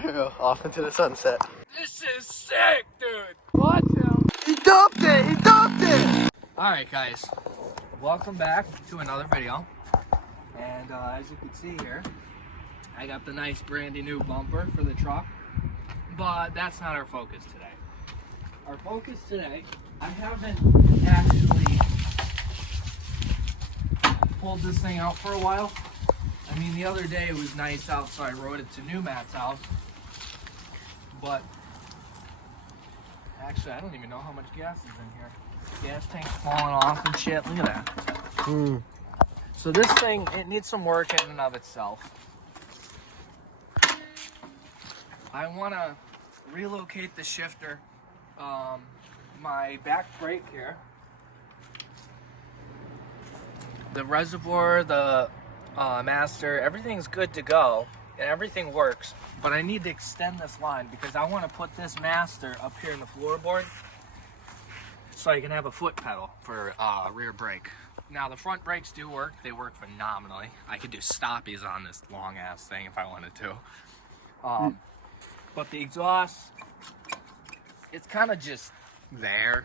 Off into the sunset. This is sick, dude. Watch him. He dumped it. He dumped it. All right, guys. Welcome back to another video. And as you can see here, I got the nice brandy new bumper for the truck. But that's not our focus today. Our focus today, I haven't actually pulled this thing out for a while. I mean, the other day it was nice out, so I rode it to New Matt's house. But actually, I don't even know how much gas is in here. Gas tank's falling off and shit. Look at that. So this thing, it needs some work in and of itself. I want to relocate the shifter. My back brake here, the reservoir, the master, everything's good to go and everything works, but I need to extend this line because I want to put this master up here in the floorboard so I can have a foot pedal for rear brake. Now the front brakes do work, they work phenomenally. I could do stoppies on this long ass thing if I wanted to. But the exhaust, it's kind of just there.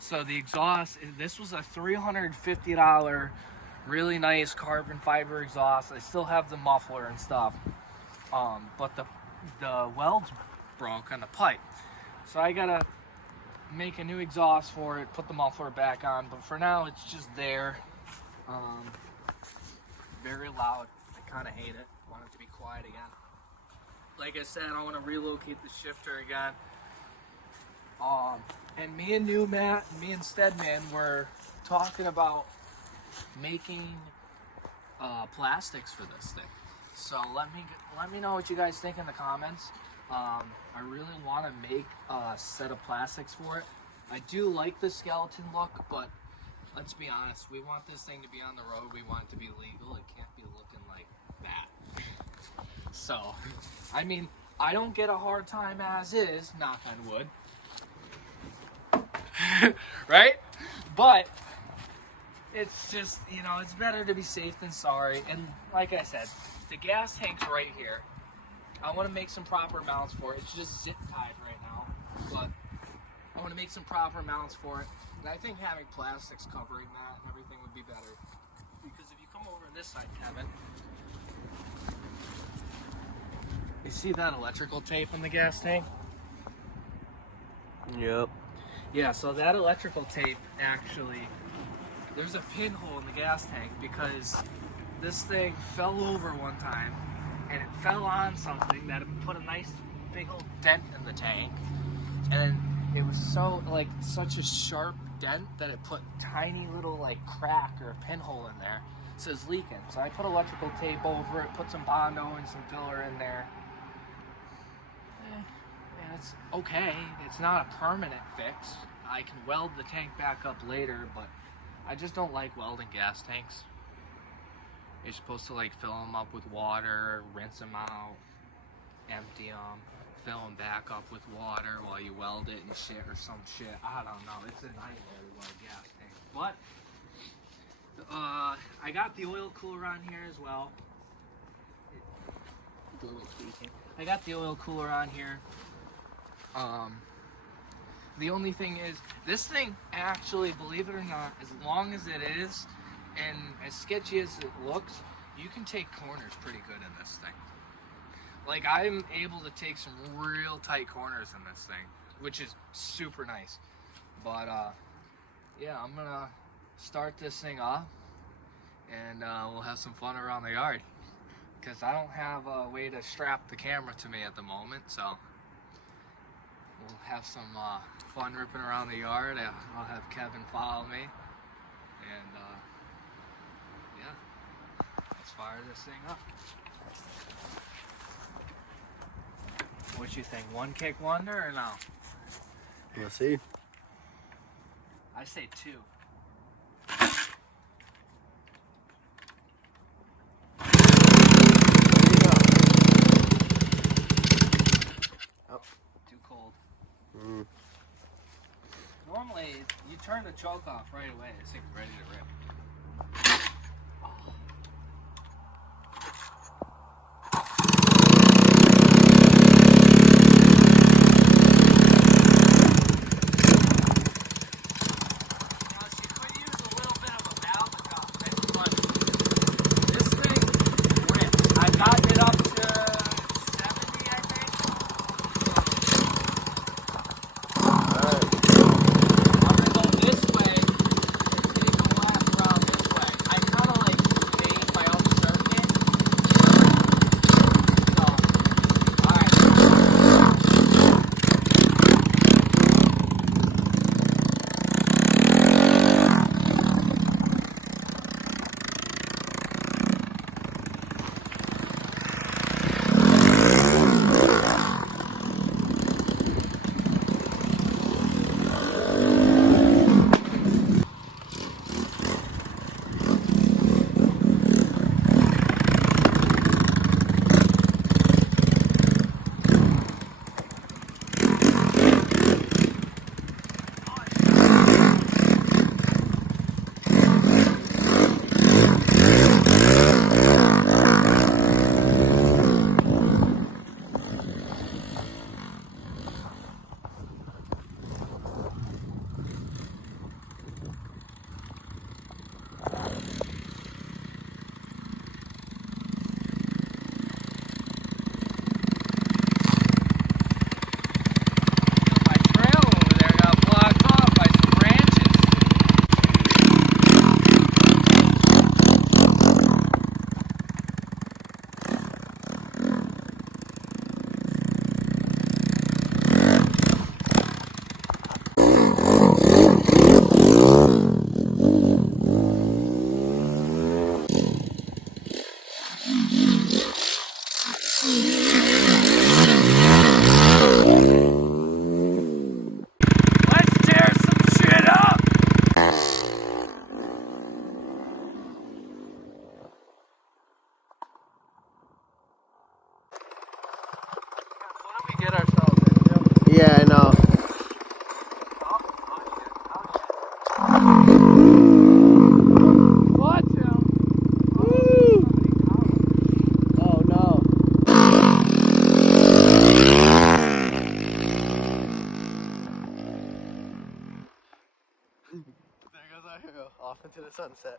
So the exhaust, this was a $350 really nice carbon fiber exhaust. I still have the muffler and stuff, but the welds broke on the pipe, so I gotta make a new exhaust for it, put the muffler back on. But for now it's just there. Very loud. I kind of hate it. Want it to be quiet again. Like I said, I want to relocate the shifter again. And me and Steadman were talking about making plastics for this thing. So let me know what you guys think in the comments. I really want to make a set of plastics for it. I do like the skeleton look, but let's be honest, we want this thing to be on the road. We want it to be legal. It can't be looking like that. So, I mean, I don't get a hard time as is, knock on wood. Right? But it's just, you know, it's better to be safe than sorry. And like I said, the gas tank's right here. I want to make some proper mounts for it. It's just zip tied right now, but I want to make some proper mounts for it. And I think having plastics covering that and everything would be better. Because if you come over on this side, Kevin, you see that electrical tape in the gas tank? Yep. Yeah, so that electrical tape actually, there's a pinhole in the gas tank because this thing fell over one time and it fell on something that put a nice big old dent in the tank, and it was such a sharp dent that it put tiny little like crack or a pinhole in there, so it's leaking. So I put electrical tape over it, put some Bondo and some filler in there. It's okay. It's not a permanent fix. I can weld the tank back up later, but I just don't like welding gas tanks. You're supposed to like fill them up with water, rinse them out, empty them, fill them back up with water while you weld it and shit or some shit. I don't know. It's a nightmare to weld gas tanks. But I got the oil cooler on here as well. I got the oil cooler on here. The only thing is, this thing actually, believe it or not, as long as it is, and as sketchy as it looks, you can take corners pretty good in this thing. Like, I'm able to take some real tight corners in this thing, which is super nice. But, yeah, I'm gonna start this thing off, and we'll have some fun around the yard. Because I don't have a way to strap the camera to me at the moment, so we'll have some fun ripping around the yard. I'll have Kevin follow me, and yeah, let's fire this thing up. What you think? One kick wonder or no? We'll see. I say two. Too cold. Normally, you turn the choke off right away. This thing's ready to rip. get ourselves into. Yeah, I know. Watch him. Woo! Oh no. There goes our hero, off into the sunset.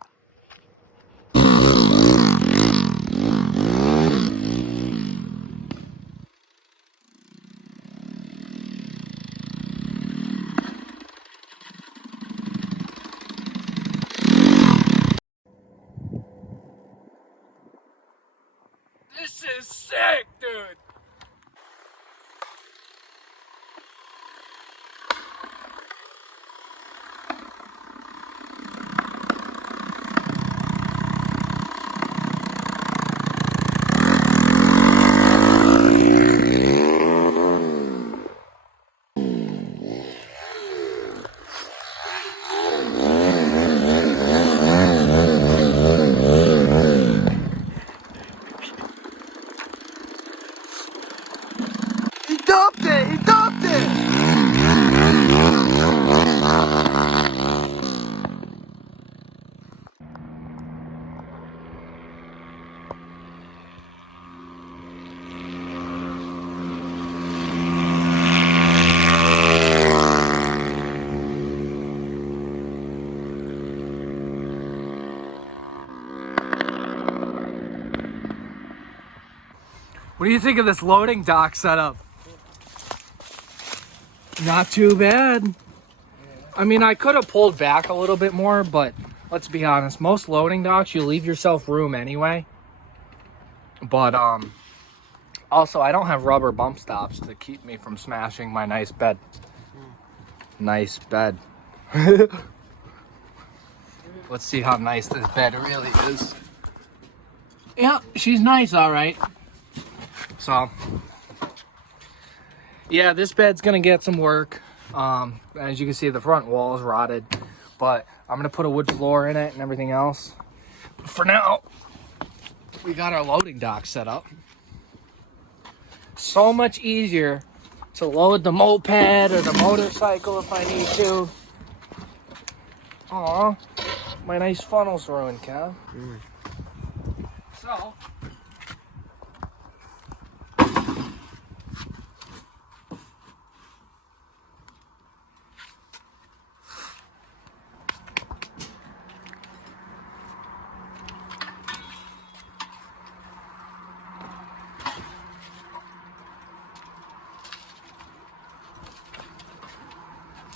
This is sick, dude. He dumped it! He dumped it! What do you think of this loading dock setup? Not too bad. I mean, I could have pulled back a little bit more, but let's be honest, most loading docks, you leave yourself room anyway. But also, I don't have rubber bump stops to keep me from smashing my nice bed. Nice bed. Let's see how nice this bed really is. Yeah, she's nice, all right. So, yeah, this bed's gonna get some work. As you can see, the front wall is rotted, but I'm gonna put a wood floor in it and everything else. But for now, we got our loading dock set up. So much easier to load the moped or the motorcycle if I need to. Aw, my nice funnel's ruined, Kev. So,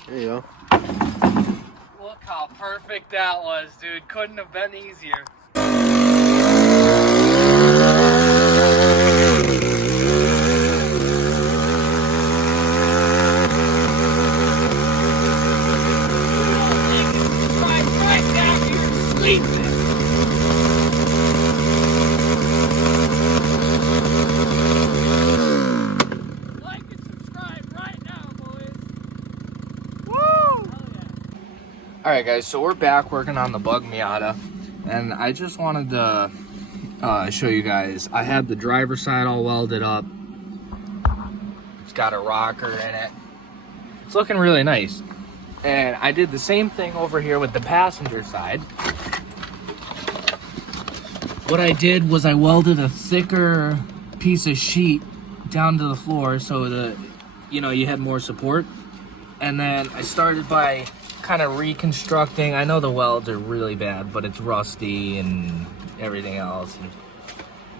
There you go. look how perfect that was, dude. Couldn't have been easier. Right down here, sleeping. Like and subscribe right now, boys. Woo! Alright guys, so we're back working on the bug Miata, and I just wanted to show you guys. I had the driver's side all welded up. It's got a rocker in it. It's looking really nice. And I did the same thing over here with the passenger side. What I did was I welded a thicker piece of sheet down to the floor so that, you know, you had more support. And then I started by kind of reconstructing. I know the welds are really bad, but it's rusty and everything else. And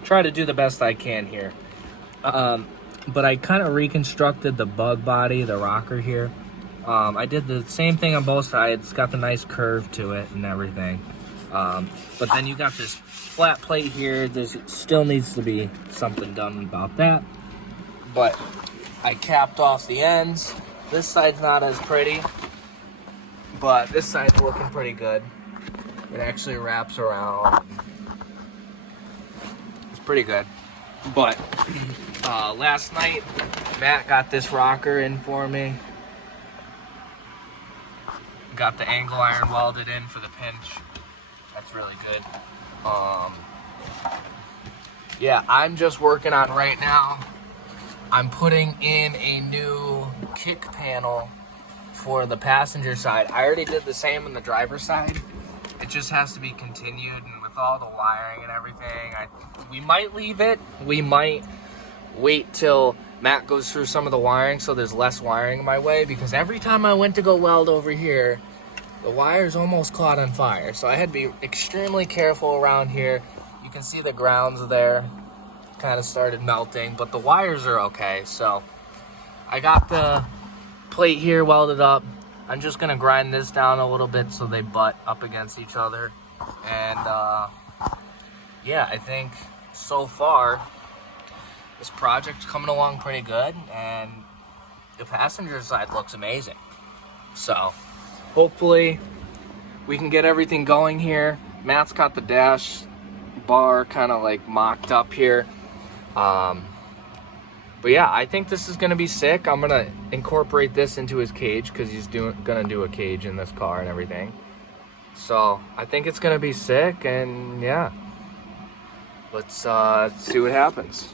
try to do the best I can here. But I kind of reconstructed the bug body, the rocker here. I did the same thing on both sides. It's got the nice curve to it and everything. But then you got this flat plate here. There still needs to be something done about that. But I capped off the ends. This side's not as pretty, but this side's looking pretty good. It actually wraps around. It's pretty good. But last night, Matt got this rocker in for me. Got the angle iron welded in for the pinch. That's really good. Yeah, I'm just working on right now I'm putting in a new kick panel for the passenger side. I already did the same on the driver's side. It just has to be continued, and with all the wiring and everything, we might leave it. We might wait till Matt goes through some of the wiring so there's less wiring in my way, because every time I went to go weld over here, the wires almost caught on fire. So I had to be extremely careful around here. You can see the grounds there kind of started melting, but the wires are okay. So I got the plate here welded up. I'm just gonna grind this down a little bit so they butt up against each other. And yeah, I think so far this project's coming along pretty good, and the passenger side looks amazing. So hopefully we can get everything going here. Matt's got the dash bar kind of like mocked up here. But yeah, I think this is gonna be sick. I'm gonna incorporate this into his cage because he's gonna do a cage in this car and everything. So I think it's gonna be sick, and yeah, let's see what happens.